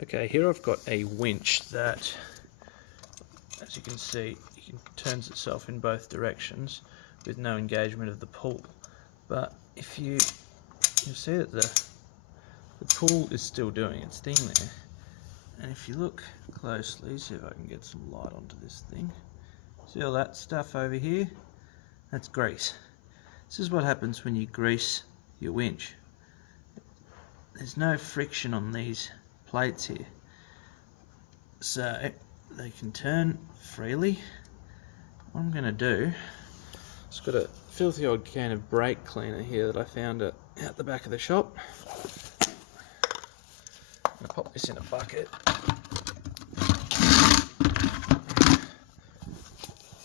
Okay, here I've got a winch that, as you can see, it turns itself in both directions with no engagement of the pull. But if you'll see that the pull is still doing its thing there. And if you look closely, see if I can get some light onto this thing. See all that stuff over here? That's grease. This is what happens when you grease your winch. There's no friction on these plates here, so they can turn freely. What I'm going to do, it's got a filthy old can of brake cleaner here that I found out the back of the shop. I'm going to pop this in a bucket.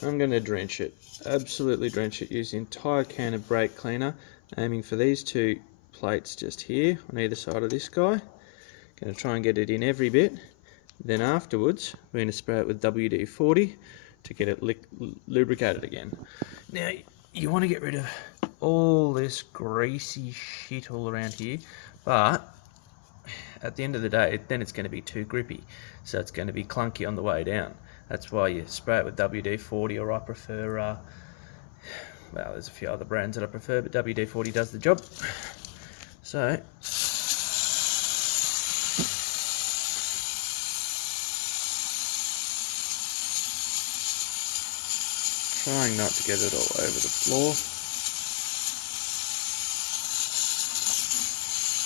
I'm going to drench it, absolutely drench it, use the entire can of brake cleaner, aiming for these two plates just here on either side of this guy. Going to try and get it in every bit. Then afterwards we're going to spray it with WD-40 to get it lubricated again. Now you want to get rid of all this greasy shit all around here, but at the end of the day then it's going to be too grippy, so it's going to be clunky on the way down. That's why you spray it with WD-40, or I prefer, well, there's a few other brands that I prefer, but WD-40 does the job. So trying not to get it all over the floor.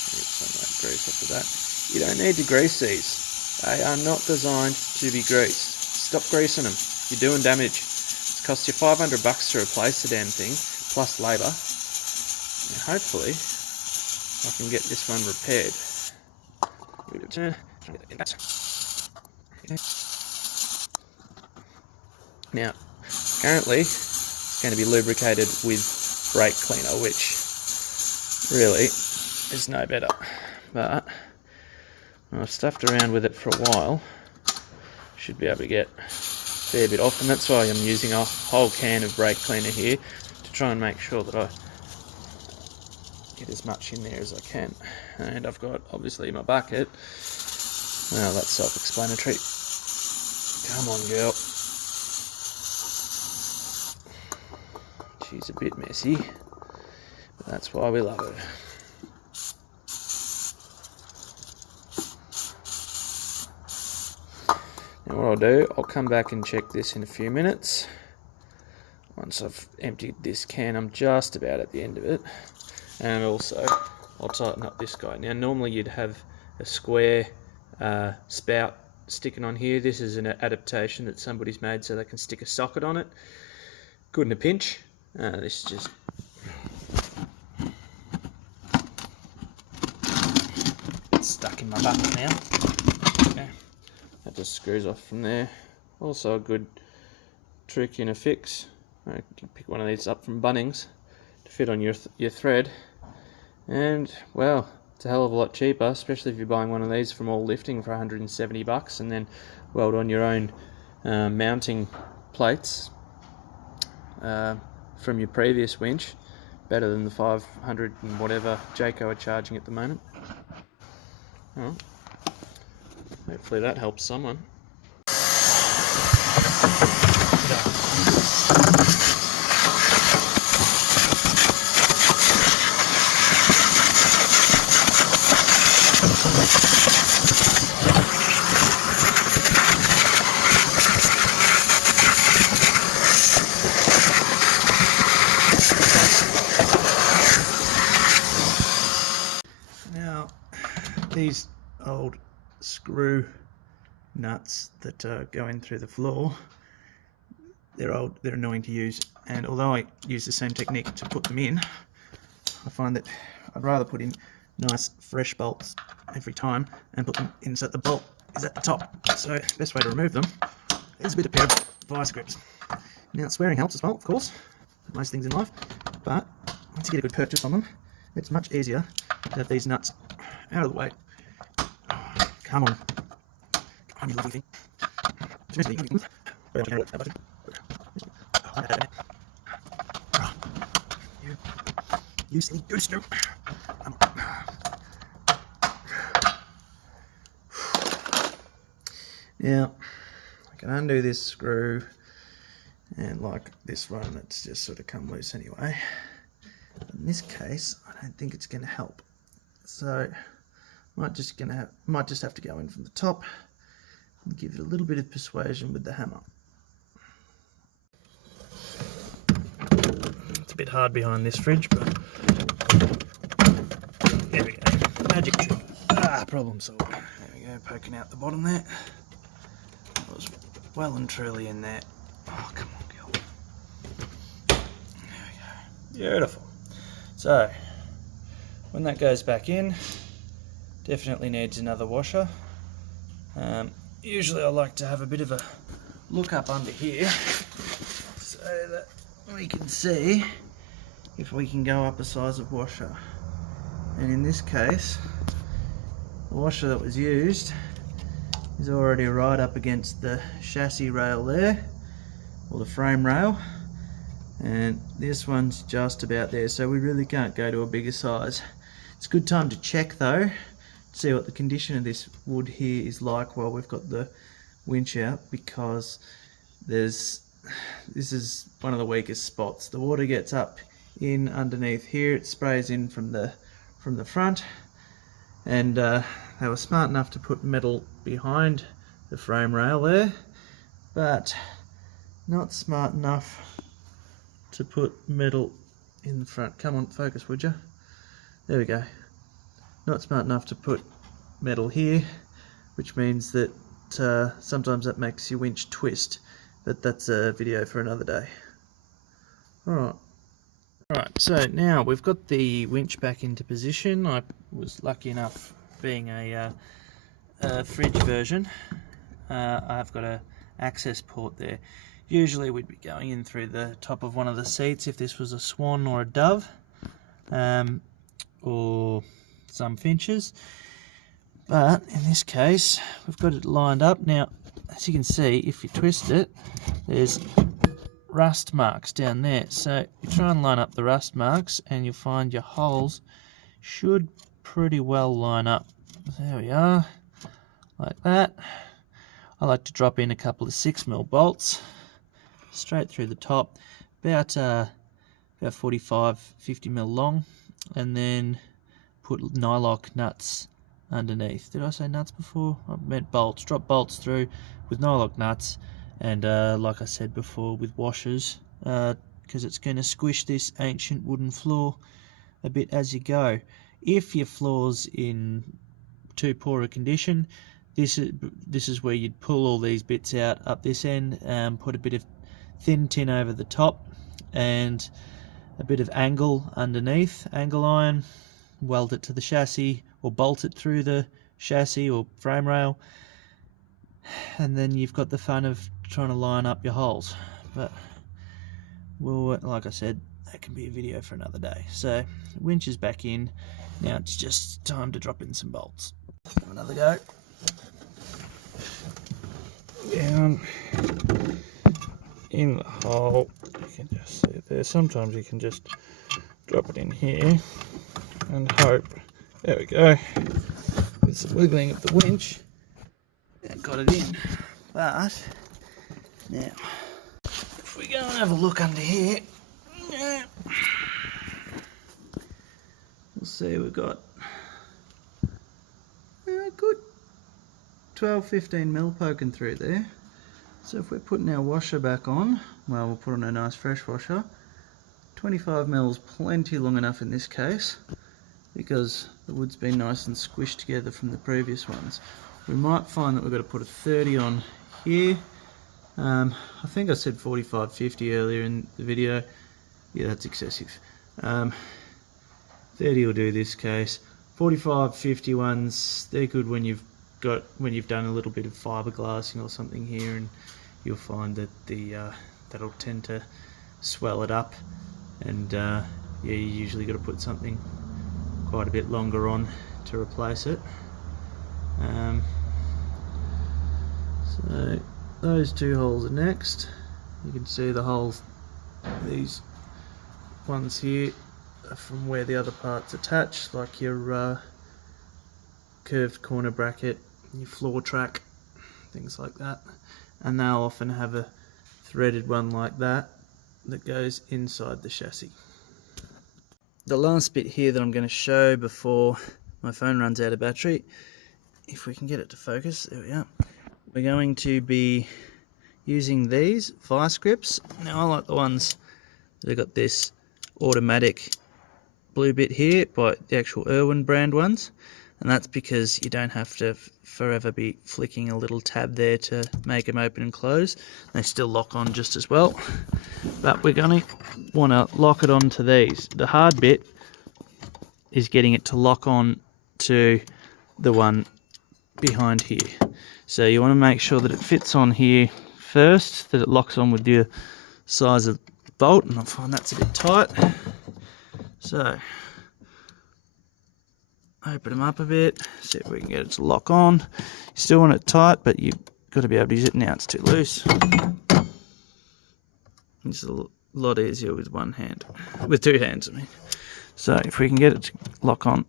Get some of that grease off of that. You don't need to grease these. They are not designed to be greased. Stop greasing them. You're doing damage. It's cost you $500 to replace the damn thing, plus labour. And hopefully I can get this one repaired. Now, currently it's going to be lubricated with brake cleaner, which really is no better. But I've stuffed around with it for a while. Should be able to get a fair bit off, and that's why I'm using a whole can of brake cleaner here to try and make sure that I get as much in there as I can. And I've got obviously my bucket. Well, that's self-explanatory. Come on, girl. She's a bit messy, but that's why we love her. Now what I'll do, I'll come back and check this in a few minutes. Once I've emptied this can, I'm just about at the end of it. And also, I'll tighten up this guy. Now normally you'd have a square spout sticking on here. This is an adaptation that somebody's made so they can stick a socket on it. Good in a pinch. This is just... it's stuck in my bucket now. Okay. That just screws off from there. Also a good trick in a fix. You can pick one of these up from Bunnings to fit on your thread. And, well, it's a hell of a lot cheaper, especially if you're buying one of these from All Lifting for $170 and then weld on your own mounting plates from your previous winch. Better than the 500 and whatever Jayco are charging at the moment. Well, hopefully that helps someone. Now, these old screw nuts that go in through the floor, they're old, they're annoying to use, and although I use the same technique to put them in, I find that I'd rather put in nice fresh bolts every time and put them in so that the bolt is at the top. So the best way to remove them is with a pair of vice grips. Now swearing helps as well, of course, most things in life, but once you get a good purchase on them, it's much easier to have these nuts out of the way. Come on. Come on, you lovely thing. You silly goose. Come on. Now I can undo this screw, and like this one, it's just sort of come loose anyway. In this case, I don't think it's going to help, so might just have to go in from the top and give it a little bit of persuasion with the hammer. It's a bit hard behind this fridge, but there we go. Magic trick. Problem solved. There we go, poking out the bottom there. That was well and truly in there. Oh, come on, girl. There we go. Beautiful. So, when that goes back in, definitely needs another washer. Usually I like to have a bit of a look up under here so that we can see if we can go up a size of washer. And in this case, the washer that was used is already right up against the chassis rail there, or the frame rail, and this one's just about there, so we really can't go to a bigger size. It's a good time to check though, to see what the condition of this wood here is like while we've got the winch out, because this is one of the weakest spots. The water gets up in underneath here, it sprays in from the front, and they were smart enough to put metal behind the frame rail there, but not smart enough to put metal in the front. Come on, focus, would you? There we go. Not smart enough to put metal here, which means that sometimes that makes your winch twist, but that's a video for another day. Alright, so now we've got the winch back into position. I was lucky enough, being a fridge version, I've got a access port there. Usually we'd be going in through the top of one of the seats if this was a swan or a dove, or some finches, but in this case we've got it lined up. Now, as you can see, if you twist it, there's rust marks down there, so you try and line up the rust marks and you'll find your holes should pretty well line up. There we are, like that. I like to drop in a couple of 6mm bolts straight through the top, about 45-50mm long, and then put nylock nuts underneath. Did I say nuts before? I meant bolts. Drop bolts through with nylock nuts, and like I said before, with washers, because it's going to squish this ancient wooden floor a bit as you go. If your floor's in too poor a condition, this is where you'd pull all these bits out up this end, and put a bit of thin tin over the top and a bit of angle underneath, angle iron, weld it to the chassis or bolt it through the chassis or frame rail, and then you've got the fun of trying to line up your holes. But well, like I said, that can be a video for another day. So winch is back in. Now it's just time to drop in some bolts. Have another go. Down in the hole, you can just see it there. Sometimes you can just drop it in here and hope. There we go. With some wiggling of the winch, that got it in. But now, if we go and have a look under here, we'll see we've got a good 12-15mm poking through there. So if we're putting our washer back on, well, we'll put on a nice fresh washer. 25mm is plenty long enough in this case, because the wood's been nice and squished together from the previous ones. We might find that we've got to put a 30 on here. I think I said 45-50 earlier in the video. Yeah, that's excessive. 30 will do this case. 45-50 ones, they're good when you've done a little bit of fiberglassing or something here, and you'll find that that'll tend to swell it up, and yeah, you usually got to put something quite a bit longer on to replace it. So those two holes are next. You can see the holes, these ones here, are from where the other parts attach, like your curved corner bracket, your floor track. things like that. And they'll often have a threaded one like that that goes inside the chassis. The last bit here that I'm going to show before my phone runs out of battery, if we can get it to focus, there we are. We're going to be using these vice grips. Now I like the ones that have got this automatic blue bit here, by the actual Irwin brand ones, and that's because you don't have to forever be flicking a little tab there to make them open and close. They still lock on just as well, but we're going to want to lock it onto these. The hard bit is getting it to lock on to the one behind here. So you want to make sure that it fits on here first, that it locks on with your size of bolt, and I find that's a bit tight. So open them up a bit, see if we can get it to lock on. You still want it tight, but you've got to be able to use it. Now it's too loose. It's a lot easier with one hand, with two hands I mean. So if we can get it to lock on,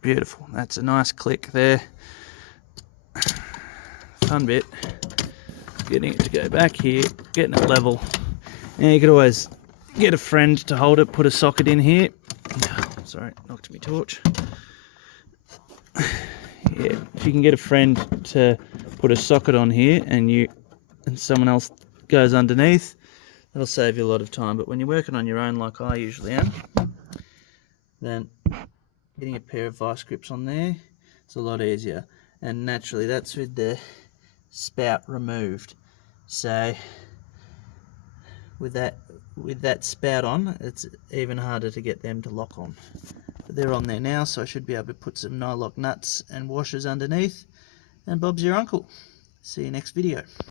beautiful. That's a nice click there. Fun bit, getting it to go back here, getting it level. Now you could always get a friend to hold it, put a socket in here. Sorry, knocked my torch. Yeah, if you can get a friend to put a socket on here and someone else goes underneath, that'll save you a lot of time. But when you're working on your own like I usually am, then getting a pair of vice grips on there, it's a lot easier. And naturally that's with the spout removed. So with that spout on, it's even harder to get them to lock on. But they're on there now, so I should be able to put some nylock nuts and washers underneath, and Bob's your uncle. See you next video.